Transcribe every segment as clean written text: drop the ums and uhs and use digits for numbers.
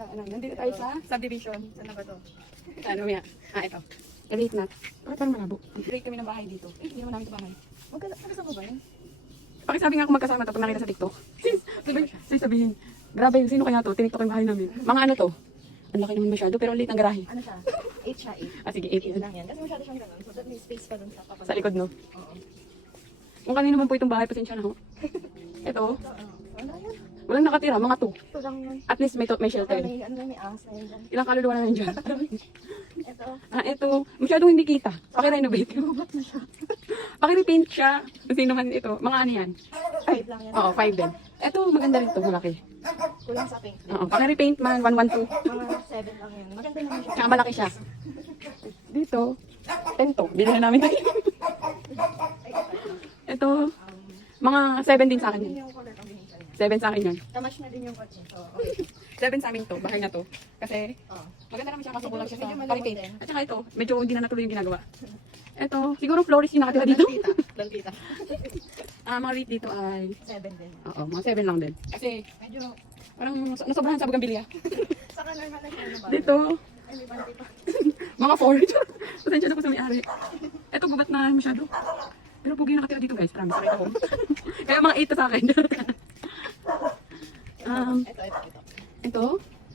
Ano, nandito tayo sa subdivision. Saan na ba to? Ano yan? Ito. Rate na. Parang malabo. Rate kami ng bahay dito. Hindi naman namin ito bahay. Magkasama ba yun? Pakisabi nga kung magkasama ito pag nakita sa TikTok. Sabihin, grabe, sino kaya to? Tiniktok yung bahay namin. Mga ano to? Ang laki naman masyado, pero late ng garahe. Ano siya? 8 siya, 8. Ah, sige, 8 8 yun. lang yan. Kasi masyado siyang ganun. So that may space pa dun sa kapag. Sa likod, no? Oo. Kung kanino man po itong bahay, pasensya na ho. Ito, Ano yan? walang nakatira, mga to. Ito lang yun. At least may shelter. May, ano, may asa yun dyan. Ilang kaluluwa na nandiyan. Ito. Ito, masyadong hindi kita. Paki-renovate. Gubat na siya. Paki-repaint siya. Kung sino man ito. Mga ano yan? 5 lang yan. Oo, 5 din. Ito, maganda rin ito, malaki. Kulang sa pink. Oo, paki-repaint man, 112. Mga 7 lang yan. Maganda naman siya. Tsaka malaki siya. Dito, 10 to. Bili na namin tayo. Ito, mga 7 din sa akin Yun yan. yung color combination niya. 7 sa akin yan. Tamash na din yung kotse. So, 7 sa amin to, bahay na to. Kasi, oh. maganda naman siya, kaso kulang siya sa Medyo maluwag pari-paint. din. At saka ito, medyo hindi na natuloy yung ginagawa. Ito, siguro florist yung nakatira dito. Lantita. Mga rate dito ay, 7 din. oo, mga 7 lang din. Kasi, Medyo, parang nasobrahan sa Bugambilya. saka normal na siya. Ano ba? Dito, Ay, may panty pa. mga 4. Pasensya na po sa may-ari. Ito, gubat na masyado. Pero pugi yung nakatira dito guys, promise. Sakit ako. Kaya mga 8 sa akin. Ito. Ito,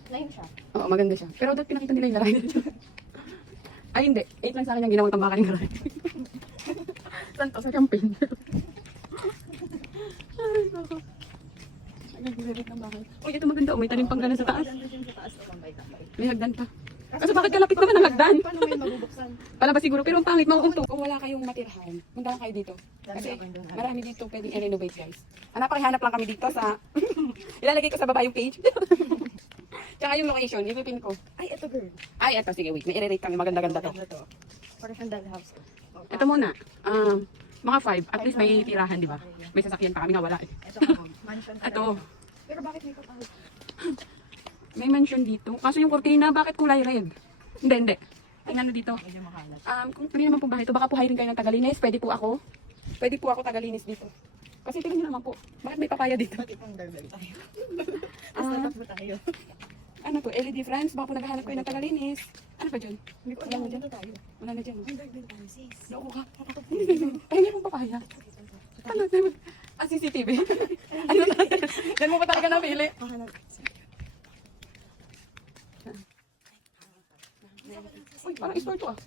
9 siya. oo, maganda siya. Pero dapat pinakita nila yung laray nito. Ay, hindi. 8 lang sa akin yung ginawang tambakan ng laray. Saan to? Sa campaign. Ay, bako. Ay, nag-revet ng bahay. Uy, ito maganda. May talim pang gano'n sa taas. Maganda din sa taas ko tambay-tambay. May hagdan pa. Kaso bakit kalapit naman ang hagdan? Paano mo yun mabubuksan? Palabas siguro, pero ang pangit, mauunto. Kung wala kayong matirhan, punta lang kayo dito. Kasi Dami ako doon. marami dito pwedeng i-renovate guys. Hanap lang kami dito sa... Ilalagay ko sa baba yung page. Tsaka yung location, ipipin ko. Ay, ito girl. Ay, eto, sige, wait. May i-rate kami. Maganda-ganda to. Maganda to. For a dollhouse. Ito muna. Mga 5. At least may tirahan, di ba? May sasakyan pa kami na wala eh. Ito mansion. Ito, Pero bakit may kapahit? may mansion dito. Kaso yung kurtina, bakit kulay red? Hindi. Tingnan mo dito. Medyo makalat. Kung hindi naman po bahay ito, baka po hiring kayo ng tagalinis. Pwede po ako. Pwede po ako tagalinis dito. Kasi tingnan nyo naman po. Bakit may papaya dito? Ba't itong darbel tayo? Tapos Ah, natakbo tayo. ano to? LED friends. Baka po naghahanap kayo ng tagalinis. Ano pa dyan? Hindi ko alam dito tayo. Wala na dyan. Ang darbel tayo sis. Loko ka. Pahingi mong papaya. Ano? CCTV? Ano natin? Yan mo pa talaga napili. Uy, parang store to ah.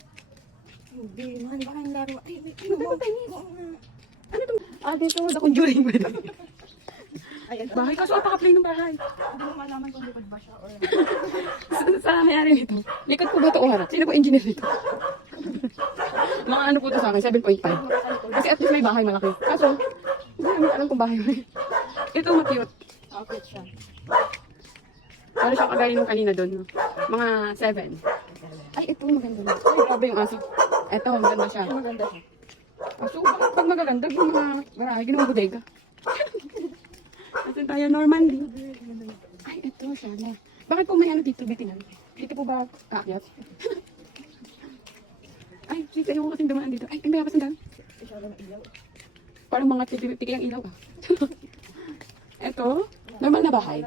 Hindi, man. Parang laro. Ay, may Ano ba tayo? Ano to? Dito, the conjuring ba ito? Ayan. Bahay, kaso apaka-play ng bahay. Hindi mo malaman kung likod ba siya or... Sa may-ari nito. Likod po ba ito o harap? Sino po engineer nito? Mga ano po ito sa akin, 7.5. Kasi at least may bahay malaki. Kaso, hindi namin alam kung bahay may. Ito ma-cute. Outfit siya. Para siya kagaya nung kanina doon. No? Mga 7. Ay, ito maganda na. Ay, grabe yung aso. Ito, maganda siya. Maganda siya. Kaso, bakit pag magaganda, yung mga bahay, ginawang bodega. Atin tayo, Normandy. Ay, ito siya na. Bakit po may ano dito, bitinan? Dito po ba kaakyat? Ay, sige, ayaw ko kasing dumaan dito. Ay, ang bayabas ang dami. Siya lang ilaw. Parang mga tiki ang ilaw ah. Ito, normal na bahay.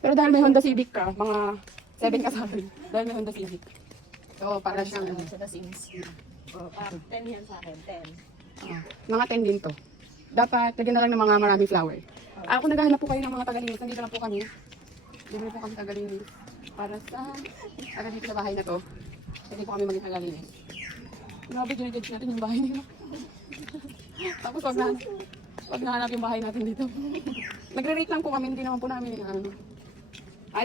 Pero dahil may Honda Civic ka, mga 7 ka sa akin. Dahil may Honda Civic. So, para siyang ano. Sa Sims. 10 yan sa akin. 10. Mga 10 din to. Dapat, lagyan na lang ng mga maraming flower. Kung naghahanap po kayo ng mga tagalinis, nandito lang po kami. Bibili po kami tagalinis. Para sa, dito sa bahay na to. Pwede po kami maging tagalinis. Grabe, ginajudge natin yung bahay nila. Tapos wag nahanap yung bahay natin dito. Nagre-rate lang po kami, hindi naman po namin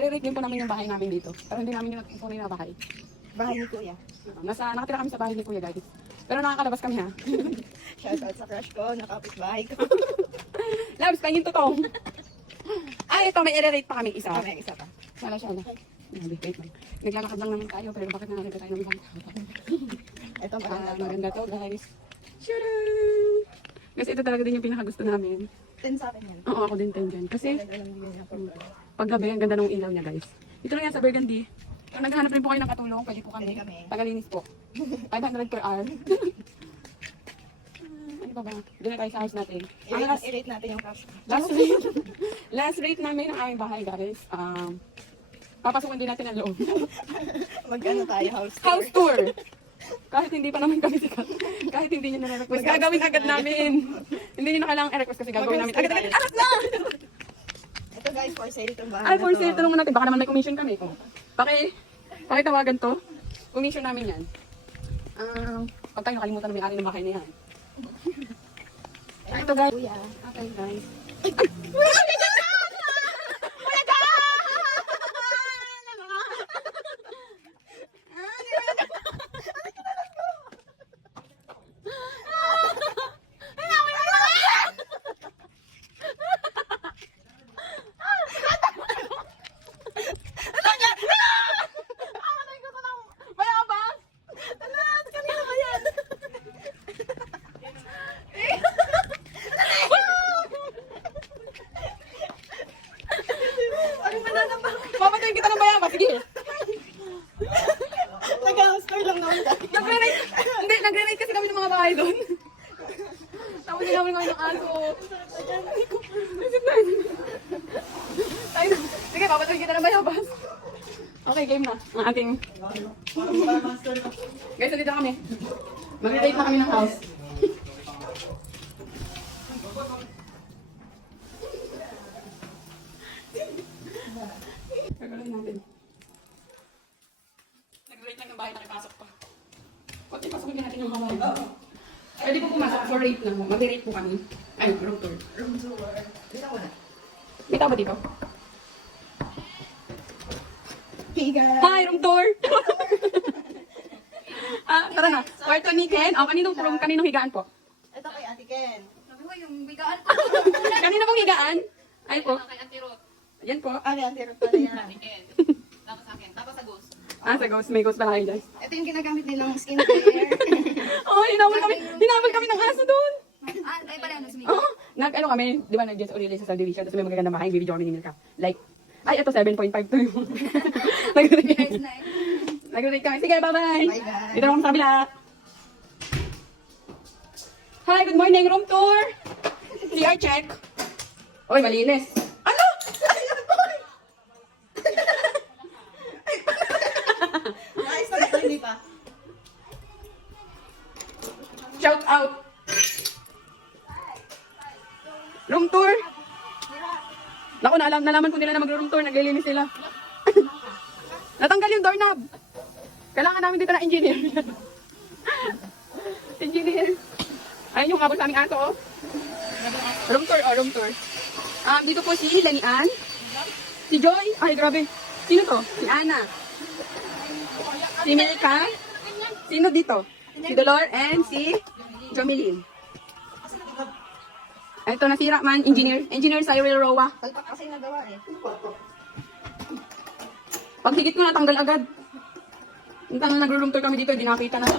re-rate din po namin yung bahay namin dito. Pero hindi namin yung tunay na bahay. Bahay ni Kuya. Nakatira kami sa bahay ni Kuya guys. Pero nakakalabas kami ha. Shoutout sa crush ko, nakapit-bahay ko. Labs, pahingin to to. Ito, may i-rate pa kami isa. May isa pa. Wala siya na. Wait lang. Naglalakad lang naman tayo, pero bakit nakakita tayo ng ibang tao? Ito maganda to. Maganda to guys. Shuroo! Kasi ito talaga din yung pinakagusto namin. 10 sa akin yan. Oo, ako din 10 dyan. Kasi Alam din niya for pag gabi, ang ganda ng ilaw niya guys. Dito lang yan sa Burgundy. Kung naghahanap rin po kayo ng katulong, pwede po kami. Pwede kami. Tagalinis po. 500 per hour. Ano pa ba? Doon na tayo sa house natin. Ang last, I-rate natin yung crush ko. last rate, last rate namin ng aming bahay guys. Papasukin din natin ang loob. Mag-ano tayo, house tour. House tour! Kahit hindi pa naman kami sikat. Kahit hindi nyo na-request. Gagawin agad namin. Hindi nyo na kailangan i-request kasi gagawin namin. Agad! Aras na! Ito guys, for sale itong bahay Ay, na for to. sale, tanong natin. Baka naman may commission kami. Oh. Pakitawagan to. Commission namin yan. Pag tayo nakalimutan na may-ari ng bahay na yan. Ito guys. Okay guys. Papatayin kita ng bayabas. Sige. Nag-house tour lang naman tayo. Nagre-rate kasi kami ng mga bahay doon. Tapos sinawin kami ng aso. Sige, papatayin kita ng bayabas. Okay, game na. Ang ating... Guys, nandito na kami. Mag-rate na kami ng house. Gagawin natin. Nag-rate lang ng bahay, nakipasok pa. Pati pasukin natin yung bahay. Pwede po pumasok for rate lang. Mag-rate po kami. Ay, room tour. Room tour. Dito ko na. May tao ba dito? Hey guys! Hi, room tour! Tara na. Kwarto ni Ken. Kaninong higaan po? Ito kay Ate Ken. Yung bigaan Kanino pong higaan? Ay po. kay Auntie Ruth. Yan po. Ate Ruth pala yan. Weekend. Tapos sa akin. Tapos sa ghost. Sa ghost. May ghost pala kayo, guys. Ito yung ginagamit nilang skincare. Oh, hinabol kami ng aso doon. Ay pala ano, sumigil. Oo. Nag-ano kami, di ba, nag-just release sa subdivision, tapos may magaganda bahay, video kami ni Milka. Like, ay, ito, 7.5 to yung... Guys na Nag-rate kami. Sige, bye-bye. Bye-bye. Dito naman sa kabila. Hi, good morning, room tour. CR check. Oy, malinis. Ano? Nice na ito, hindi pa. Shout out. Room tour. Naku, nalaman ko nila na mag-room tour. Naglilinis sila. Natanggal yung doorknob. Kailangan namin dito na engineer. Engineer. Ayun yung habol sa aming aso, oh. Room tour, room tour. Dito po si Lanian. Si Joy. Ay, grabe. Sino to? Si Ana. Si Milka. Sino dito? Si Dolor and si Jomelyn. Ito, nasira man. Engineer. Engineer Cyril Roa. Talpak kasi nagawa eh. Pag higit ko, natanggal agad. Yung tanong nag-room tour kami dito, hindi nakita na.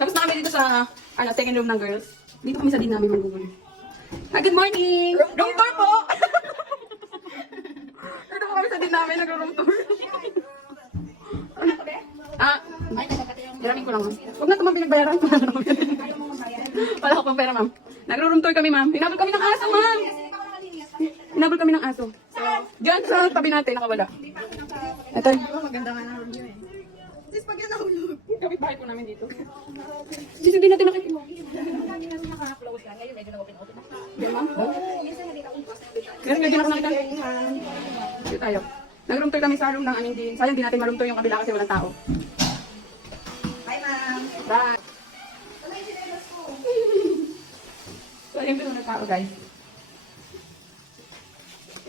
Tapos na kami dito sa second room ng girls. Dito kami sa din namin mag-room. Good morning! Room tour po! Dito po kami sa din namin nag-room tour. Hiramin ko lang, ma'am. Huwag na ito, ma'am, pinagbayaran. Wala ko pang pera, ma'am. Nag-room tour kami, ma'am. Hinabol kami ng aso, ma'am. Hinabol kami ng aso. Diyan sa tabi natin, nakawala. Ito. Maganda nga na room yun eh. Sis, pag yan nahulog. Kapit bahay po namin dito. Dito din natin nakikita. Yan, ma'am. Yes, medyo nakakita. Dito tayo. Nag-room tour kami sa room ng aming din. Sayang di natin ma-room tour yung kabila kasi walang tao. Bye, ma'am. Bye. So, ayun doon na tao, guys.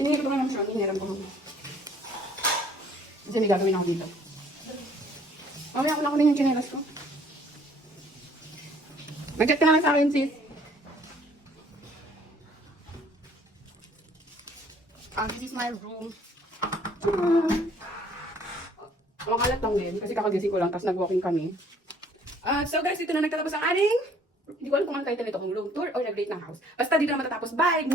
Inihiram ko naman siya. Inihiram ko naman. Kasi may gagawin ako dito. Mamaya ako na kunin yung chinelas ko. Mag-chat ka naman sa akin, sis. This is my room. Makalat lang din, kasi kakagising ko lang, tapos nag-walking kami. So guys, dito na nagtatapos ang ating, hindi ko alam kung ano title nito, kung room tour or nag-rate ng house. Basta dito na matatapos. Bye!